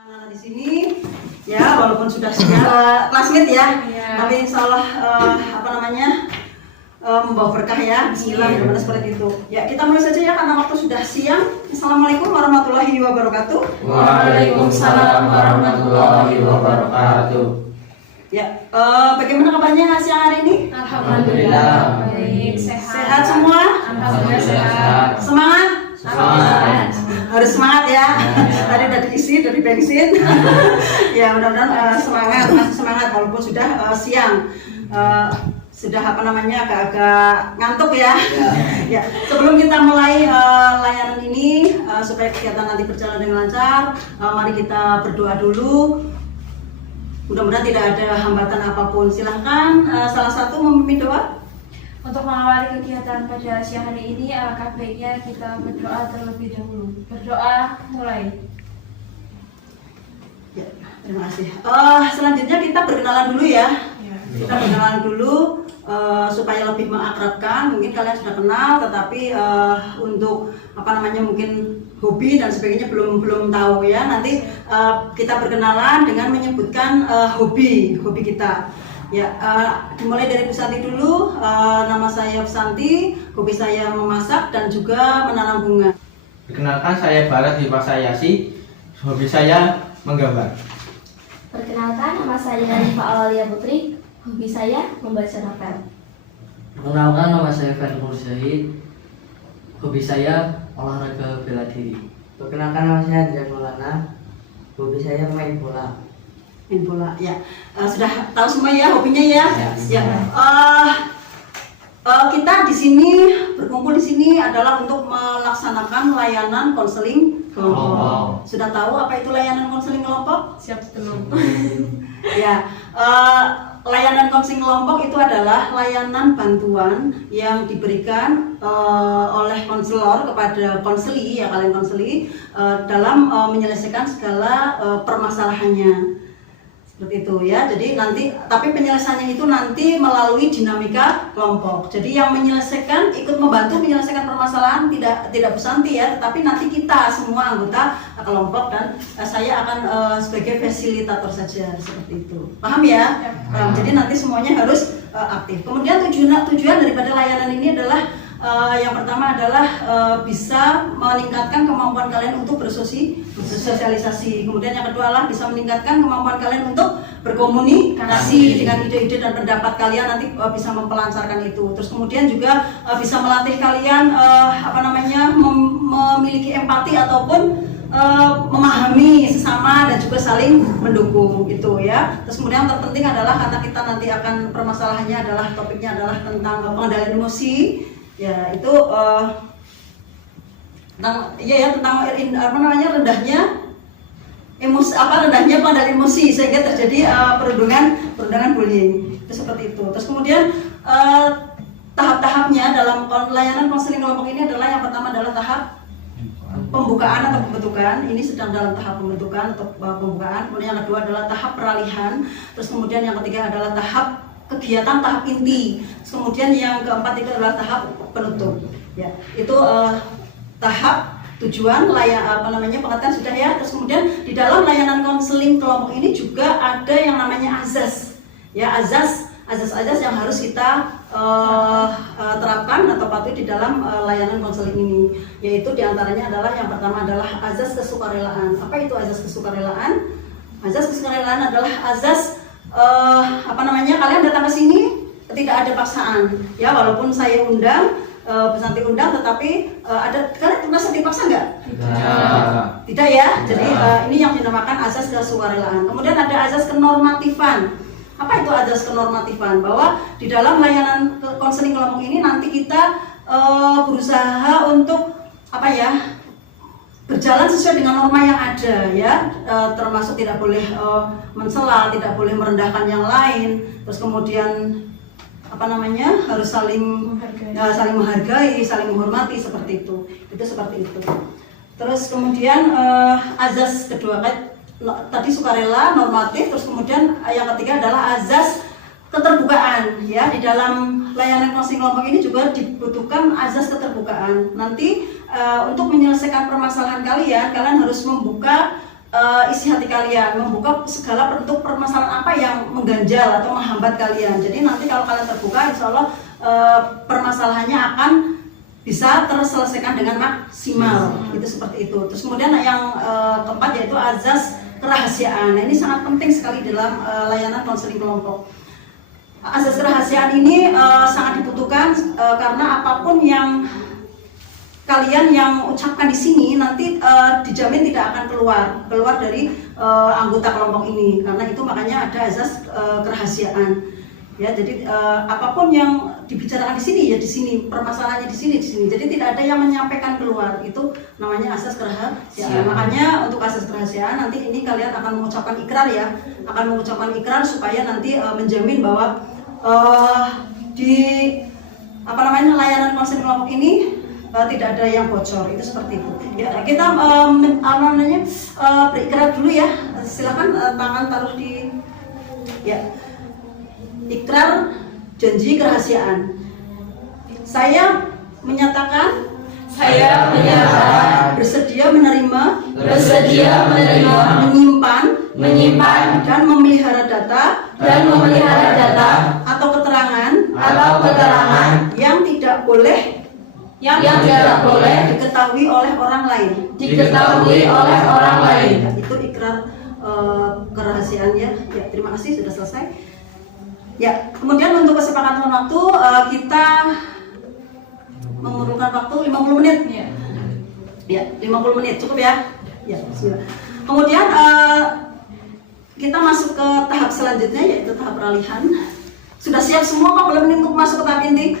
Anak di sini ya, walaupun sudah classmate ya, tapi insya Allah membawa berkah ya. Bismillah, seperti itu. Ya, kita mulai saja ya karena waktu sudah siang. Assalamualaikum warahmatullahi wabarakatuh. Waalaikumsalam warahmatullahi wabarakatuh. Ya, bagaimana kabarnya siang hari ini? Alhamdulillah. Baik, Sehat semua? Alhamdulillah sehat. Semangat? Semangat. Harus semangat ya. Tadi udah diisi, udah dibensin. Ya, mudah-mudahan semangat, masih semangat walaupun sudah siang. Sudah agak-agak ngantuk ya. Ya, sebelum kita mulai layanan ini supaya kegiatan nanti berjalan dengan lancar, mari kita berdoa dulu. Mudah-mudahan tidak ada hambatan apapun. Silahkan salah satu memimpin doa. Untuk mengawali kegiatan pada siang hari ini, alangkah baiknya kita berdoa terlebih dahulu. Berdoa mulai. Ya, terima kasih. Selanjutnya kita berkenalan dulu ya. Kita berkenalan dulu supaya lebih mengakrabkan. Mungkin kalian sudah kenal, tetapi untuk mungkin hobi dan sebagainya belum tahu ya. Nanti kita berkenalan dengan menyebutkan hobi kita. Ya, dimulai dari Bu Santi dulu. Nama saya Bu Santi, hobi saya memasak dan juga menanam bunga. Perkenalkan, saya Barat Dipasayasi, hobi saya menggambar. Perkenalkan, nama saya Rifa Aulia Putri, hobi saya membaca novel. Perkenalkan, nama saya Ferdi Mursyid, hobi saya olahraga bela diri. Perkenalkan, nama saya Adrian Maulana, hobi saya main bola. Main bola, ya. Sudah tahu semua ya hobinya ya. Ya. Kita di sini berkumpul di sini adalah untuk melaksanakan layanan konseling kelompok. Sudah tahu apa itu layanan konseling kelompok? Siap tenang. Ya, layanan konseling kelompok itu adalah layanan bantuan yang diberikan oleh konselor kepada konseli ya, kalian konseli dalam menyelesaikan segala permasalahannya. Seperti itu ya. Jadi nanti tapi penyelesaiannya itu nanti melalui dinamika kelompok. Jadi yang menyelesaikan ikut membantu menyelesaikan permasalahan tidak Bu Santi ya, tetapi nanti kita semua anggota kelompok dan saya akan sebagai fasilitator saja seperti itu. Paham ya? Jadi nanti semuanya harus aktif. Kemudian tujuan daripada layanan ini adalah yang pertama adalah bisa meningkatkan kemampuan kalian untuk bersosialisasi. Kemudian yang kedua adalah bisa meningkatkan kemampuan kalian untuk berkomunikasi dengan ide-ide dan pendapat kalian, nanti bisa mempelancarkan itu. Terus kemudian juga bisa melatih kalian memiliki empati ataupun memahami sesama dan juga saling mendukung itu ya. Terus kemudian yang terpenting adalah karena kita nanti akan permasalahannya adalah topiknya adalah tentang pengendalian emosi. Ya, itu tentang rendahnya emosi rendahnya pengendalian emosi sehingga terjadi perundungan bullying. Itu seperti itu. Terus kemudian tahap-tahapnya dalam layanan konseling kelompok ini adalah yang pertama adalah tahap pembukaan atau pembentukan. Ini sedang dalam tahap pembentukan atau pembukaan. Kemudian yang kedua adalah tahap peralihan. Terus kemudian yang ketiga adalah tahap kegiatan tahap inti. Kemudian yang keempat itu adalah tahap penutup. Ya, itu tahap tujuan pengertian sudah ya. Terus kemudian di dalam layanan konseling kelompok ini juga ada yang namanya azas. Ya, azas yang harus kita terapkan atau patuhi di dalam layanan konseling ini. Yaitu diantaranya adalah yang pertama adalah azas kesukarelaan. Apa itu azas kesukarelaan? Azas kesukarelaan adalah azas kalian datang ke sini tidak ada paksaan ya, walaupun saya undang Bu Santi undang, tetapi kalian merasa dipaksa nggak? Tidak ya. Jadi ini yang dinamakan azas kesukarelaan. Kemudian ada azas kenormatifan. Apa itu azas kenormatifan? Bahwa di dalam layanan konseling kelompok ini nanti kita berusaha untuk berjalan sesuai dengan norma yang ada ya, termasuk tidak boleh mencela, tidak boleh merendahkan yang lain, terus kemudian harus saling menghargai, saling menghormati seperti itu. Itu seperti itu. Terus kemudian azas kedua tadi sukarela, normatif, terus kemudian yang ketiga adalah azas keterbukaan ya. Di dalam layanan konseling kelompok ini juga dibutuhkan azas keterbukaan. Nanti untuk menyelesaikan permasalahan kalian harus membuka isi hati kalian, membuka segala bentuk permasalahan apa yang mengganjal atau menghambat kalian. Jadi nanti kalau kalian terbuka, insya Allah permasalahannya akan bisa terselesaikan dengan maksimal. Itu seperti itu. Terus kemudian yang keempat yaitu azas kerahasiaan. Nah, ini sangat penting sekali dalam layanan konseling kelompok. Azas kerahasiaan ini sangat dibutuhkan karena apapun yang kalian yang ucapkan di sini nanti dijamin tidak akan keluar dari anggota kelompok ini, karena itu makanya ada azas kerahasiaan. Ya, jadi apapun yang dibicarakan di sini ya di sini, permasalahannya di sini. Jadi tidak ada yang menyampaikan keluar. Itu namanya asas kerahasiaan. Makanya untuk asas kerahasiaan nanti ini kalian akan mengucapkan ikrar ya, akan mengucapkan ikrar supaya nanti menjamin bahwa di layanan konseling kelompok ini tidak ada yang bocor. Itu seperti itu. Ya, kita berikrar dulu ya. Silakan tangan taruh di ya. Ikrar janji kerahasiaan. Saya menyatakan bersedia menerima, menyimpan dan memelihara data atau keterangan yang tidak boleh diketahui oleh orang lain. Itu ikrar kerahasiaannya. Ya, terima kasih sudah selesai. Ya, kemudian untuk kesepakatan waktu kita memerlukan waktu 50 menit. Ya, 50 menit cukup ya. Ya, bismillah. Kemudian kita masuk ke tahap selanjutnya yaitu tahap peralihan. Sudah siap semua Pak belum untuk masuk ke tahap inti?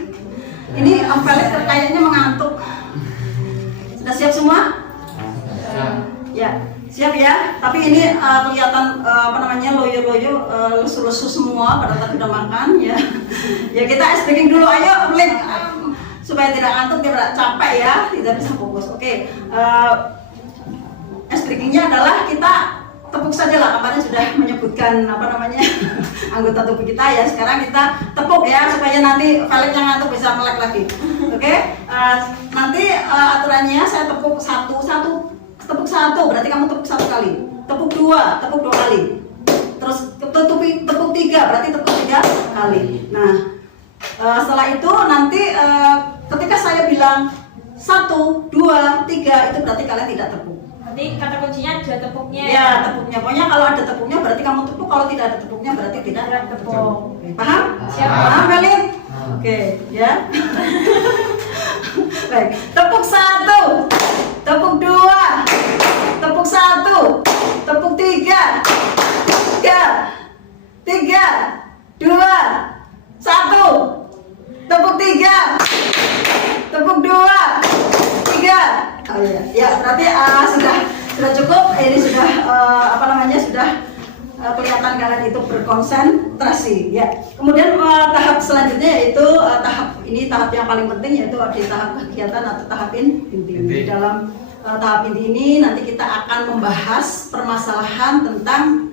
Ini Felix kayaknya mengantuk. Sudah siap semua? Ya, siap ya. Tapi ini kelihatan loyo-loyo, lesu-lesu semua pada saat sudah makan ya. Ya kita ice breaking dulu, ayo Felix, supaya tidak ngantuk, tidak capek ya, tidak bisa fokus. Oke, ice breakingnya adalah kita tepuk saja lah, kemarin sudah menyebutkan anggota tubuh kita ya. Sekarang kita tepuk ya supaya nanti Felix yang ngantuk bisa melek lagi. Oke, nanti aturannya saya tepuk tepuk satu berarti kamu tepuk 1 kali, tepuk 2 kali, terus tepuk 3 berarti tepuk 3 kali. Nah, setelah itu nanti ketika saya bilang 1, 2, 3 itu berarti kalian tidak tepuk. Nanti kata kuncinya ada tepuknya. Ya, tepuknya. Pokoknya kalau ada tepuknya berarti kamu tepuk, kalau tidak ada tepuknya berarti tidak tepuk. Paham? Siap. Paham kalian? Oke, ya. Baik, tepuk 1, tepuk 2, tepuk 1, tepuk 3, 2, 1, tepuk 3, tepuk 2, 3. Oh iya, ya berarti sudah cukup. Ini sudah sudah kelihatan kalian itu berkonsentrasi ya. Kemudian tahap selanjutnya yaitu tahap yang paling penting, yaitu di tahap kegiatan atau tahap inti. Di dalam tahap inti ini nanti kita akan membahas permasalahan tentang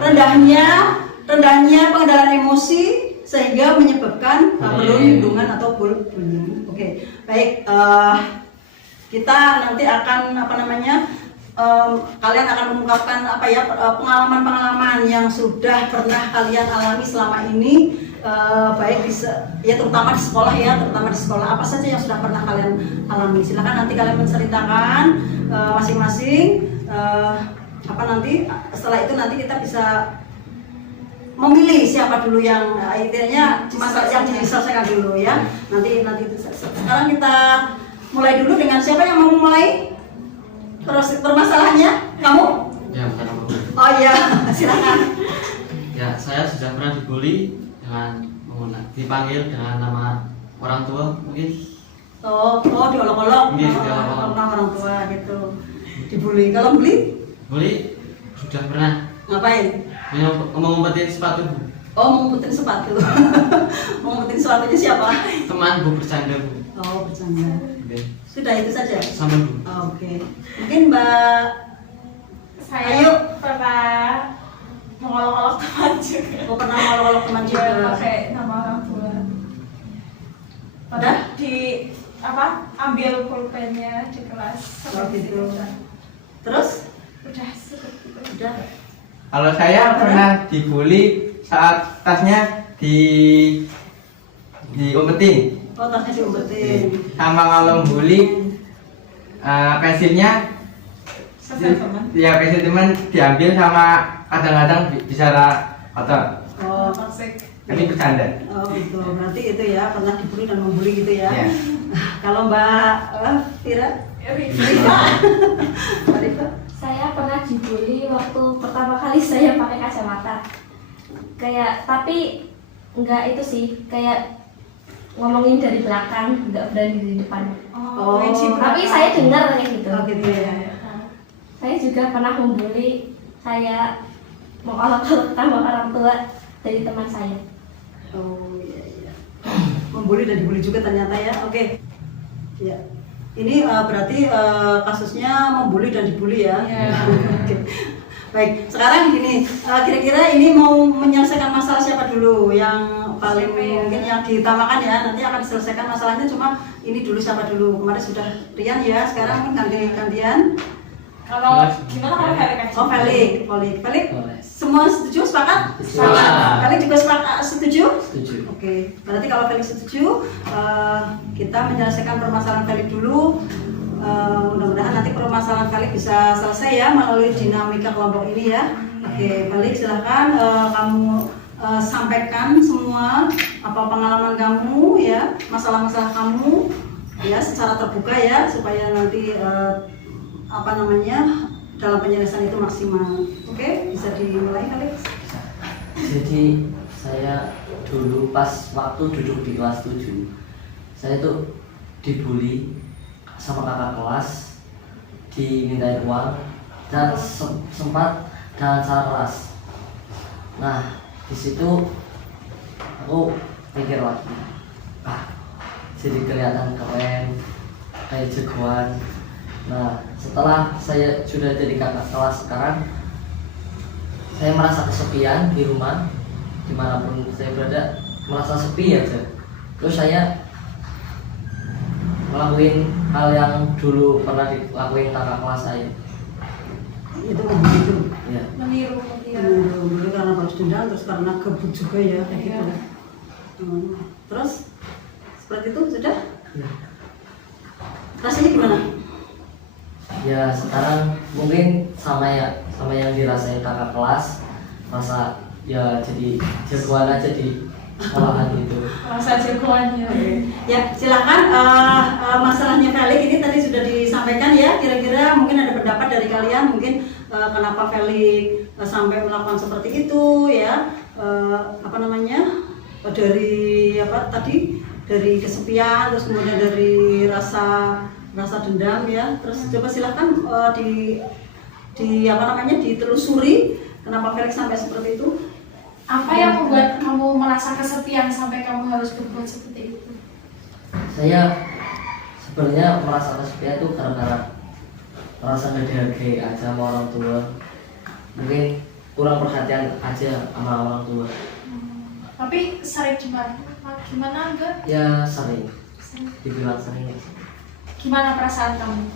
rendahnya pengendalian emosi sehingga menyebabkan perlindungan atau bullying. Oke, baik. Kita nanti akan kalian akan mengungkapkan pengalaman-pengalaman yang sudah pernah kalian alami selama ini, baik terutama di sekolah ya, apa saja yang sudah pernah kalian alami. Silakan nanti kalian menceritakan masing-masing. Setelah itu nanti kita bisa memilih siapa dulu yang intinya masalah yang diselesaikan dulu ya. Nanti itu. Sekarang kita mulai dulu dengan siapa yang mau mulai? Terus permasalahannya kamu? Ya, kamu. Oh iya, silakan. Ya, saya sudah pernah dibully dipanggil dengan nama orang tua mungkin. Oh, diolok-olok. Iya, diolok-olok. Orang tua gitu. Dibully. Kalau bully? Bully sudah pernah. Ngapain? Ngumpetin sepatu. Oh, ngumpetin sepatu. Ngumpetin sepatunya siapa? Teman Bu, bercanda Bu. Oh, bercanda. Oke. Sudah itu saja. Sama Bu. Oh, oke. Mungkin Mbak Saya pernah mengolok-olok teman juga. pernah ngolok-ngolok teman juga. Pakai nama orang tua. Udah? Ambil pulpennya di kelas. Oh, gitu. Terus? Udah seperti itu. Udah. Kalau saya pernah dibully saat tasnya diumpetin. Oh, tasnya diumpetin. Sama kalau bully pensilnya ya pensil teman diambil sama kadang-kadang bicara kotor. Oh, Ini bercanda. oh gitu. Berarti itu ya pernah dibully dan membuli gitu ya. Ya. Kalau Mbak Vira? Rifa? Mbak Rifa? Saya pernah dibully waktu pertama kali saya pakai kacamata. Kayak tapi enggak itu sih, kayak ngomongin dari belakang, enggak berani di depan. Oh, Tapi saya dengar kayak gitu. Oh gitu ya. Saya juga pernah membuli, saya mengolok-olok tambah orang tua dari teman saya. Oh iya iya. Membuli dan dibully juga ternyata ya. Oke. Ya. Ini berarti kasusnya membuli dan dibully ya. Oke. Baik, sekarang gini, kira-kira ini mau menyelesaikan masalah siapa dulu yang paling mungkin yang diutamakan ya, nanti akan diselesaikan masalahnya, cuma ini dulu siapa dulu. Kemarin sudah Rian ya, sekarang gantian. Kalau gimana kalau Felix aja? Oh Felix. Boleh. Semua setuju, sepakat? Sepakat. Felix juga setuju? Setuju. Oke, berarti kalau Felix setuju, kita menyelesaikan permasalahan Felix dulu. Mudah-mudahan nanti permasalahan Felix bisa selesai ya melalui dinamika kelompok ini ya. Oke, Felix silahkan kamu sampaikan semua apa pengalaman kamu ya, masalah-masalah kamu ya secara terbuka ya supaya nanti dalam penyelesaian itu maksimal. Oke, bisa dimulai Felix. Jadi saya dulu pas waktu duduk di kelas 7, saya tuh dibully sama kakak kelas, dimintain uang dan sempat dengan cara keras. Nah di situ aku mikir lagi, jadi kelihatan keren, kayak jagoan. Nah setelah saya sudah jadi kakak kelas sekarang, saya merasa kesepian di rumah, dimanapun saya berada merasa sepi aja. Terus saya ngelakuin hal yang dulu pernah dilakuin kakak kelas saya. Itu begitu. Ya. Meniru Dulu karena balas dendam, terus karena gebuk juga ya kayak gitu. Terus seperti itu sudah? Ya. Rasanya gimana? Ya sekarang mungkin sama yang dirasain kakak kelas, masa ya jadi jagoan aja di sekolahan gitu. Rasa jagoannya. Ya silakan masalahnya Felix ini tadi sudah disampaikan ya. Kira-kira mungkin ada pendapat dari kalian mungkin kenapa Felix sampai melakukan seperti itu ya? Dari kesepian, terus kemudian dari rasa dendam ya. Terus coba silakan ditelusuri kenapa Felix sampai seperti itu. Apa yang membuat kamu merasa kesepian sampai kamu harus berbuat seperti itu? Saya sebenarnya merasa kesepian itu karena merasa nggak dihargai aja sama orang tua, mungkin kurang perhatian aja sama orang tua. Tapi sering gimana enggak? Ya sering, dibilang sering. Gimana perasaan kamu?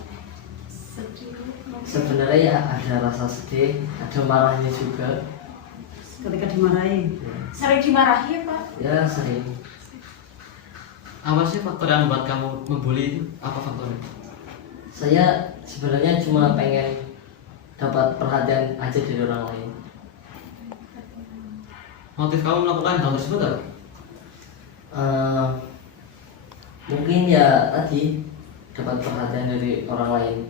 Sedih. Sebenarnya ya ada rasa sedih, ada marahnya juga. Ketika dimarahi. Sering dimarahi Pak? Ya sering. Apa sih faktor yang membuat kamu membuli itu? Apa faktornya? Saya sebenarnya cuma pengen dapat perhatian aja dari orang lain. Motif kamu melakukan hal tersebut apa? Mungkin ya tadi dapat perhatian dari orang lain.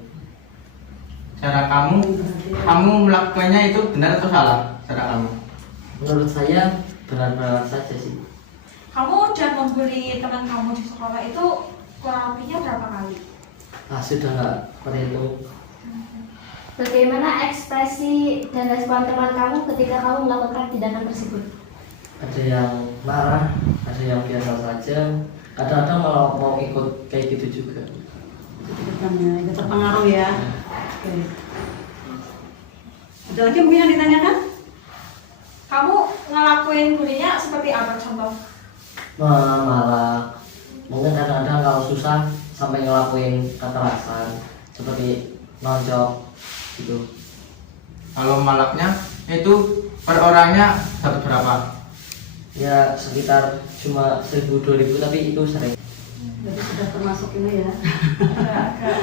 Cara kamu melakukannya itu benar atau salah? Cara kamu? Menurut saya benar-benar saja sih. Kamu udah membuli teman kamu di sekolah itu kurang lebihnya berapa kali? Sudah nggak perhitung. Bagaimana ekspresi dan respon teman kamu ketika kamu melakukan tindakan tersebut? Ada yang marah, ada yang biasa saja. Kadang-kadang malah mau ikut kayak gitu juga. Itu terpengaruh ya. Oke. Ada lagi mungkin yang ditanyakan? Kamu ngelakuin bulinya seperti apa contoh? Marah. Mungkin kadang-kadang kalau susah sampai ngelakuin kekerasan seperti nonjok gitu. Kalau malaknya itu per orangnya dapat berapa? Ya sekitar cuma 1.000-2.000 tapi itu sering. Jadi sudah termasuk ini ya. Agak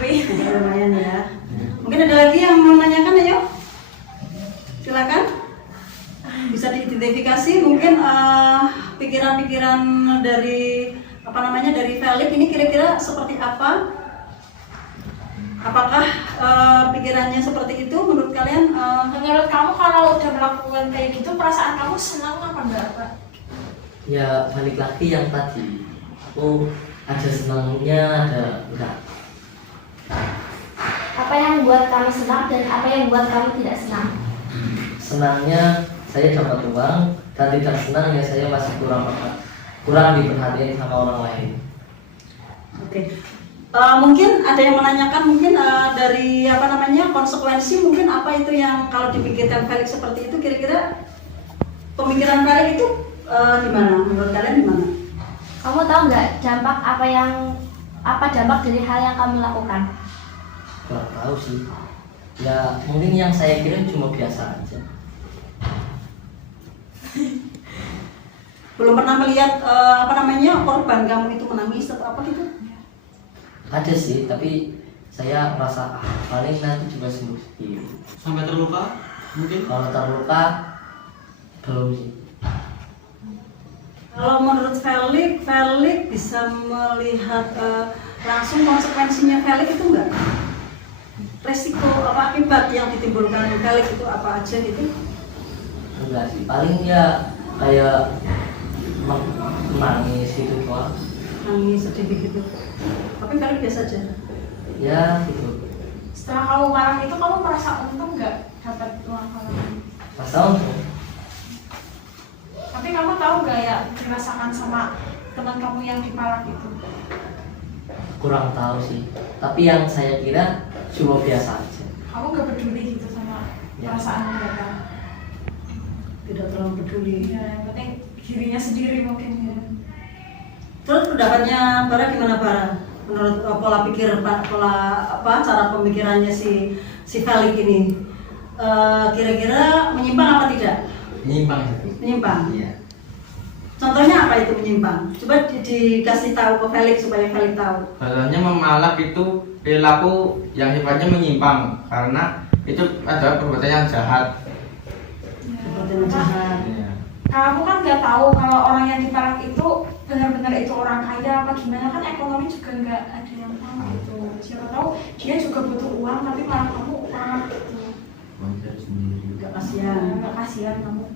ngeri. Lumayan ya. Mungkin ada lagi yang mau menanyakan, ayo. Silakan. Bisa diidentifikasi mungkin pikiran-pikiran dari dari Felix ini kira-kira seperti apa? Apakah pikirannya seperti itu menurut kalian? Menurut kamu kalau udah melakukan kayak gitu, perasaan kamu senang apa enggak, Pak? Ya balik lagi yang tadi, aku ada senangnya, ada enggak. Apa yang buat kamu senang dan apa yang buat kamu tidak senang? Senangnya saya dapat uang, dan tidak senang ya saya masih kurang diperhatiin sama orang lain. Oke. Mungkin ada yang menanyakan mungkin dari konsekuensi mungkin apa itu yang kalau dipikirkan Felix seperti itu kira-kira pemikiran Felix itu gimana? Menurut kalian gimana? Kamu tahu nggak dampak apa dampak dari hal yang kamu lakukan? Kurang tahu sih. Ya mungkin yang saya kira cuma biasa aja. Belum pernah melihat korban kamu itu menangis atau apa gitu? Ada sih, tapi saya merasa paling nanti juga sembuh sendiri. Sampai terluka mungkin? Kalau terluka belum sih. Kalau menurut Felix bisa melihat langsung konsekuensinya Felix itu enggak? Resiko akibat yang ditimbulkan Felix itu apa aja gitu? Enggak sih, paling ya kayak menangis gitu doang. Nangis sedih gitu. Tapi Felix biasa aja. Ya gitu. Setelah kamu marah itu, kamu merasa untung nggak dapat uang kamu? Masa untung? Tapi kamu tahu nggak ya dirasakan sama teman kamu yang dimalak itu? Kurang tahu sih. Tapi yang saya kira cuma biasa aja. Kamu nggak peduli gitu sama Ya. perasaan mereka? Tidak terlalu peduli. Ya, yang penting dirinya sendiri mungkin ya. Terus pendapatnya Bara gimana Bara? Menurut pola pikir cara pemikirannya si Felix ini kira-kira menyimpang apa tidak? Menyimpang. Menyimpang. Iya. Contohnya apa itu menyimpang? Coba dikasih tahu ke Felix supaya Felix tahu. Bahasanya memalak itu perilaku yang sifatnya menyimpang karena itu adalah perbuatan yang jahat. Perbuatan jahat. Iya. Kamu kan nggak tahu kalau orang yang dipalak itu benar-benar itu orang kaya apa gimana, kan ekonomi juga nggak ada yang tahu gitu. Siapa tahu dia juga butuh uang tapi malah kamu orang itu. Wajar sendiri. Gak kasihan. Nggak kasihan kamu.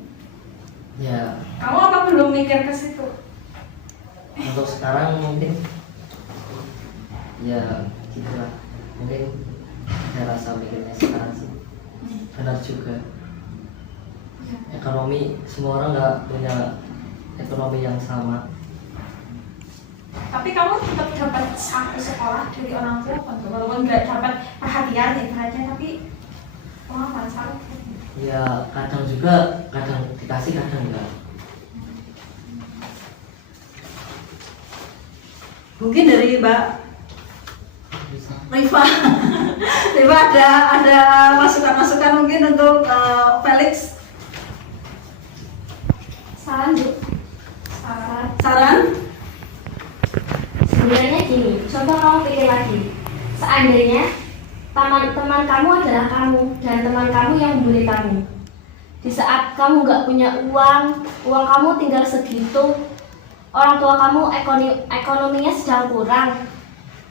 Ya Kamu apa belum mikir ke situ? untuk sekarang mungkin ya gitulah. Mungkin saya rasa mikirnya sekarang sih benar juga. Ekonomi semua orang nggak punya ekonomi yang sama. Tapi kamu tetap dapat satu sekolah dari orang tua kan, walaupun nggak dapat perhatian ya perhatian, tapi uang manfaat. Ya kadang juga, kadang dikasih kadang enggak. Mungkin dari Mbak Rifa, Rifa ada masukan-masukan mungkin untuk Felix. Saran Bu. Saran? Sebenarnya gini, coba kamu pikir lagi. Seandainya teman kamu adalah kamu dan teman kamu yang membuli kamu. Di saat kamu nggak punya uang kamu tinggal segitu, orang tua kamu ekonominya sedang kurang.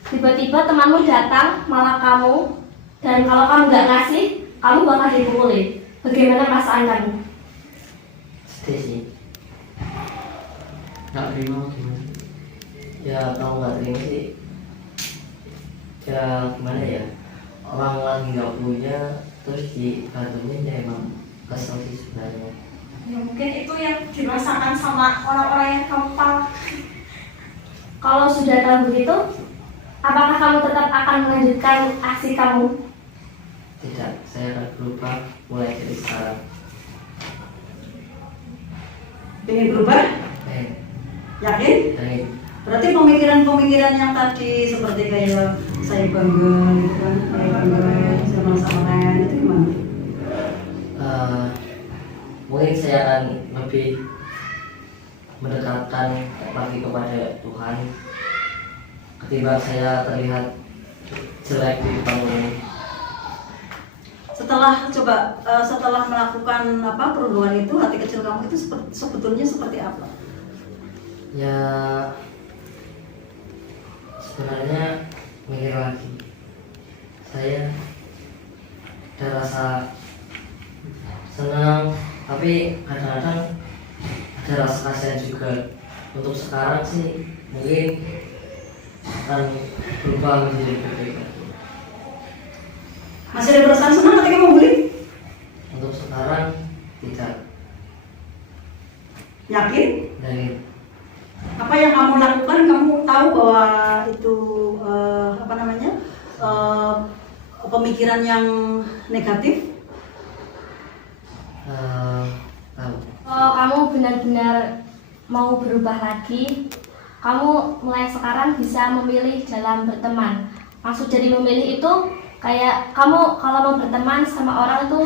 Tiba-tiba temanmu datang malah kamu, dan kalau kamu nggak ngasih, kamu bakal dipukuli. Bagaimana perasaan kamu? Sedih sih. Nggak terima gimana? Ya kalau nggak terima sih ya gimana ya, orang lagi nggak punya terus dibantunya ya emang kesel sih sebenarnya. Ya mungkin itu yang dirasakan sama orang-orang yang kamu palak. Kalau sudah tahu begitu, apakah kamu tetap akan melanjutkan aksi kamu? Tidak, saya akan berubah mulai dari sekarang. Ingin berubah? Yakin? Baik. Berarti pemikiran-pemikiran yang tadi seperti kayak saya bangga gitu kan, saya bangga, saya merasa keren itu gimana? Mungkin saya akan lebih mendekatkan lagi kepada Tuhan ketimbang saya terlihat jelek di depan umum. Setelah melakukan perundungan itu, hati kecil kamu itu sebetulnya seperti apa? Ya sebenarnya mikir lagi, saya ada rasa senang, tapi kadang-kadang ada rasa kasihan juga. Untuk sekarang sih mungkin akan berubah menjadi berbeda. Masih ada perasaan senang ketika membeli? Untuk sekarang tidak. Yakin? Dari Apa yang kamu lakukan, kamu tahu bahwa itu pemikiran yang negatif? tahu. Kalau kamu benar-benar mau berubah lagi, kamu mulai sekarang bisa memilih dalam berteman. Maksud dari memilih itu kayak kamu kalau mau berteman sama orang itu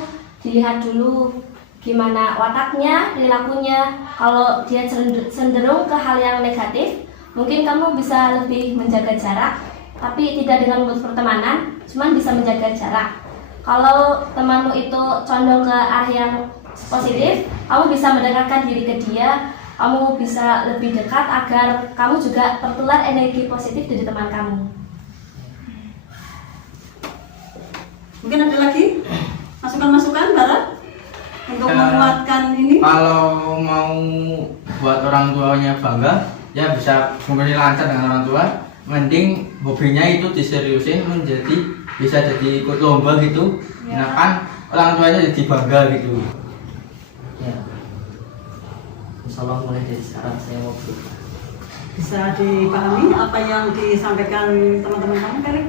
dilihat dulu gimana wataknya, perilakunya. Kalau dia cenderung ke hal yang negatif, mungkin kamu bisa lebih menjaga jarak, tapi tidak dengan memutus pertemanan, cuman bisa menjaga jarak. Kalau temanmu itu condong ke arah yang positif, kamu bisa mendekatkan diri ke dia, kamu bisa lebih dekat agar kamu juga tertular energi positif dari teman kamu. Mungkin ada lagi masukan-masukan, Barat, untuk menguatkan ini? Kalau mau buat orang tuanya bangga, ya bisa komunikasi lancar dengan orang tua. Mending hobinya itu diseriusin, bisa jadi ikut lomba gitu. Nah kan orang tuanya jadi bangga gitu. Ya, insya Allah mulai dari sekarang saya mau berubah. Bisa dipahami apa yang disampaikan teman-teman kamu, Kali?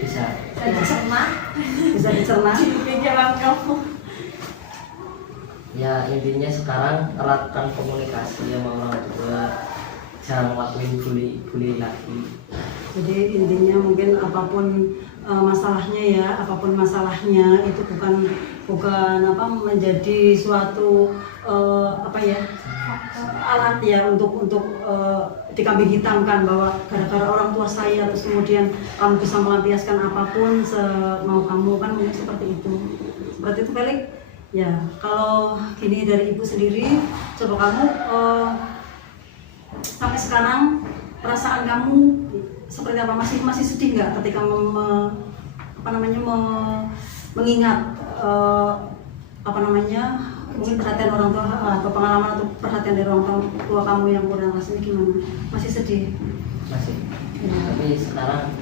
Bisa. Bisa dicerna? Pikiran kamu. Ya intinya sekarang lakukan komunikasi sama orang tua, jangan ngelakuin bully lagi. Jadi intinya mungkin apapun masalahnya itu bukan menjadi suatu alat ya untuk dikambing hitamkan bahwa gara-gara orang tua saya terus kemudian kamu bisa melampiaskan apapun semau kamu, kan mungkin seperti itu Felix. Ya, kalau gini dari ibu sendiri, coba kamu sampai sekarang perasaan kamu seperti apa? Masih sedih nggak ketika mengingat mungkin perhatian orang tua atau pengalaman atau perhatian dari orang tua kamu yang kurang, rasanya gimana? Masih sedih? Masih. Tapi sekarang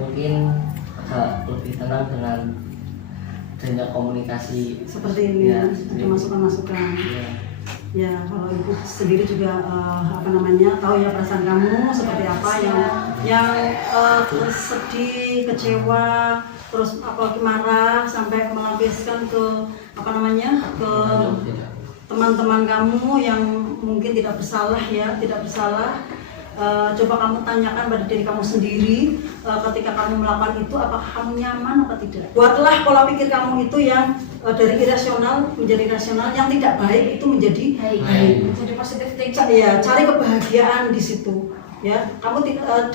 mungkin agak lebih tenang dengan adanya komunikasi seperti ini ya, ada masukan-masukan. Ya. Ya, kalau ibu sendiri juga tahu ya perasaan kamu seperti apa, yang sedih, kecewa, terus marah sampai melampiaskan ke ke teman-teman kamu yang mungkin tidak bersalah. Coba kamu tanyakan pada diri kamu sendiri, ketika kamu melakukan itu apakah kamu nyaman atau tidak. Buatlah pola pikir kamu itu yang dari irasional menjadi rasional, yang tidak baik itu menjadi baik. Jadi positif thinking. Ya, cari kebahagiaan di situ. Ya, kamu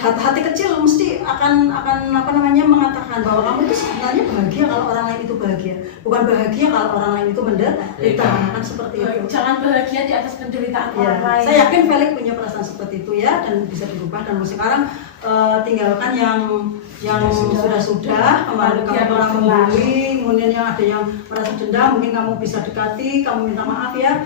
hati kecil mesti akan mengatakan bahwa kamu itu sebenarnya bahagia kalau orang lain itu bahagia, bukan bahagia kalau orang lain itu menderita, kan seperti itu. Jangan bahagia di atas penderitaan Ya, orang lain. saya yakin Felix punya perasaan seperti itu ya, dan bisa dirubah. Dan sekarang tinggalkan yang sudah kemarin kamu pernah membuli, kemudian yang ada yang merasa dendam, mungkin kamu bisa dekati, kamu minta maaf ya.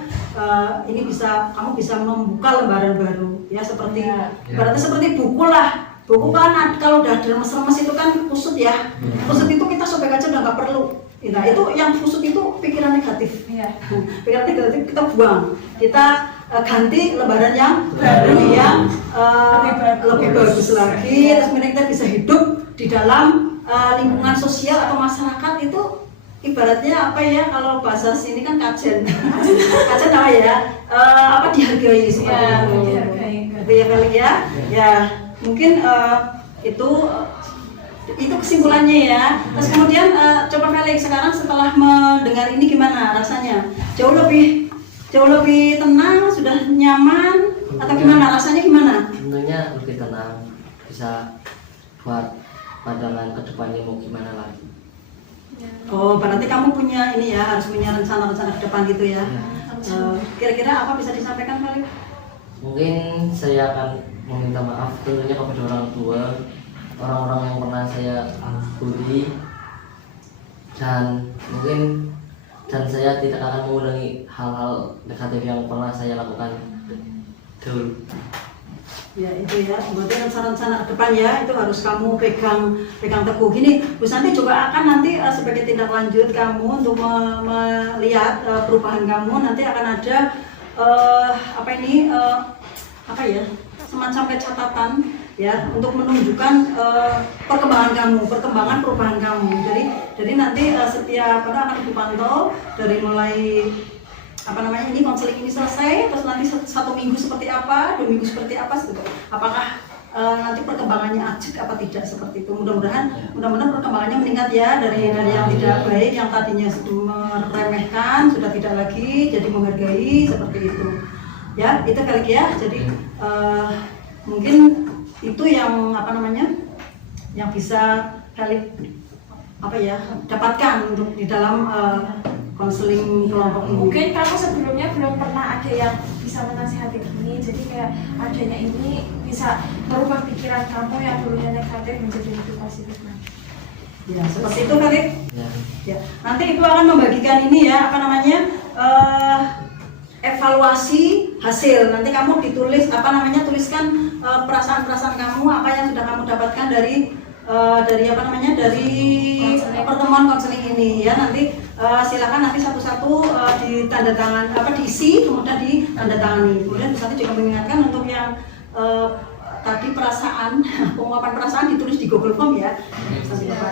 Ini kamu bisa membuka lembaran baru ya, seperti berarti seperti buku lah. Buku kan kalau udah remes-remes itu kan kusut ya. Kusut itu kita sobek aja udah nggak perlu. Nah, itu yang kusut itu pikiran negatif. Pikiran negatif kita buang. Kita ganti lembaran yang baru yang lebih bagus lagi. Terus kemudian kita bisa hidup di dalam lingkungan sosial atau masyarakat itu. Ibaratnya kalau bahasa sini kan kajen apa ya, dihargai seperti itu. Dihargai. Ya, mungkin itu Itu kesimpulannya ya. Terus kemudian coba Felix sekarang setelah mendengar ini gimana rasanya? Jauh lebih tenang, sudah nyaman atau gimana? Rasanya gimana? Tentunya lebih tenang, bisa buat pandangan ke depannya mau gimana lagi. Oh, berarti kamu punya ini ya, harus punya rencana-rencana ke depan gitu ya. Kira-kira apa bisa disampaikan Felix? Mungkin saya akan meminta maaf tentunya kepada orang tua, orang-orang yang pernah saya bully, dan saya tidak akan mengulangi hal-hal negatif yang pernah saya lakukan dulu. Ya itu ya, berarti rencana-rencana ke depan ya, itu harus kamu pegang teguh. Gini, Bu Santi juga akan nanti sebagai tindak lanjut kamu untuk melihat perubahan kamu, nanti akan ada semacam kayak catatan ya untuk menunjukkan perkembangan perubahan kamu. Jadi nanti setiap akan dipantau dari mulai ini konseling ini selesai, terus nanti 1 minggu seperti apa, 2 minggu seperti apa, apakah nanti perkembangannya ajak apa tidak seperti itu. Mudah-mudahan perkembangannya meningkat ya, dari yang tidak baik, yang tadinya meremehkan sudah tidak lagi jadi menghargai seperti itu ya. Itu kali ya. Jadi mungkin itu yang yang bisa kali dapatkan untuk di dalam konseling kelompok ini. Mungkin kamu sebelumnya belum pernah ada yang bisa menasihati gini, jadi kayak adanya ini bisa merubah pikiran kamu yang dulunya negatif menjadi lebih positif lagi. Ya, seperti itu kali. Ya. Ya. Nanti Ibu akan membagikan ini ya, evaluasi hasil. Nanti kamu tuliskan perasaan-perasaan kamu, apa yang sudah kamu dapatkan dari pertemuan konseling ini ya. Nanti silakan nanti satu-satu diisi, kemudian ditandatangani. Kemudian nanti juga mengingatkan untuk yang tadi pengungkapan perasaan ditulis di Google Form ya.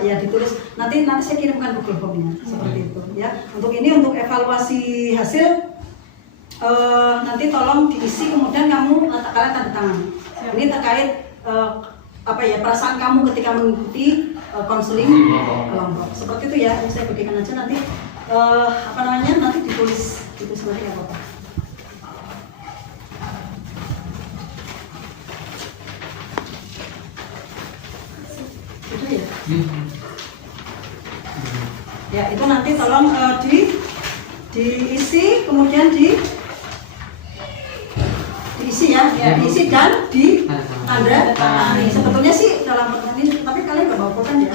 Ya ditulis. Nanti saya kirimkan Google Formnya seperti itu ya. Untuk evaluasi hasil nanti tolong diisi, kemudian kalian tanda tangan. Ini terkait perasaan kamu ketika mengikuti konseling kelompok. Seperti itu ya, saya berikan aja nanti nanti ditulis nanti nggak apa-apa. Itu ya. Ya, itu nanti tolong diisi, kemudian diisi ya, diisi dan tanda tangani. Sebetulnya sih dalam pertemuan ini, tapi kalian nggak bawa pulpen ya.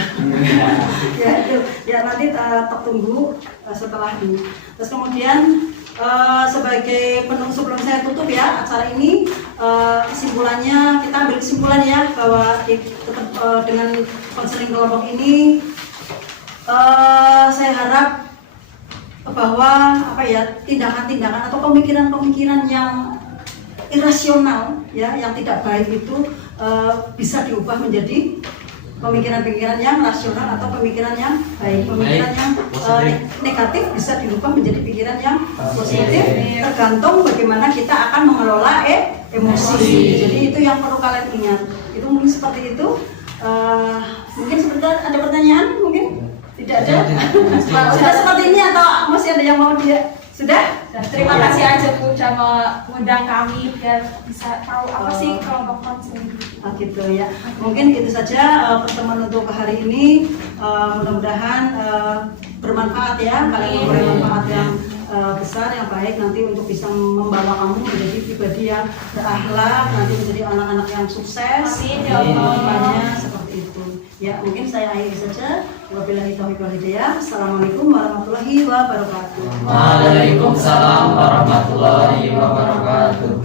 Ya nanti tunggu setelah ini. Terus kemudian sebagai penutup sebelum saya tutup ya acara ini, kesimpulannya kita ambil kesimpulan ya bahwa tetap dengan konseling kelompok ini saya harap bahwa tindakan-tindakan atau pemikiran-pemikiran yang irasional ya, yang tidak baik itu bisa diubah menjadi pemikiran-pemikiran yang rasional atau pemikiran yang baik. Pemikiran yang negatif bisa diubah menjadi pikiran yang positif, tergantung bagaimana kita akan mengelola emosi. Jadi itu yang perlu kalian ingat. Itu mungkin seperti itu. Mungkin sebentar ada pertanyaan mungkin? Tidak ada? Sudah seperti ini atau masih ada yang mau dia? Sudah? Terima kasih aja Bu sudah mengundang kami biar bisa tahu apa sih kelompok konseling. Gitu ya. Mungkin itu saja pertemuan untuk hari ini. Mudah-mudahan bermanfaat ya. Kalian memberi manfaat yang besar, yang baik nanti untuk bisa membawa kamu menjadi pribadi yang berakhlak, nanti menjadi anak-anak yang sukses. Amin. Seperti itu. Ya, mungkin saya akhiri saja. Wabillahi taufiq wal hidayah. Assalamualaikum warahmatullahi wabarakatuh. Waalaikumsalam warahmatullahi wabarakatuh.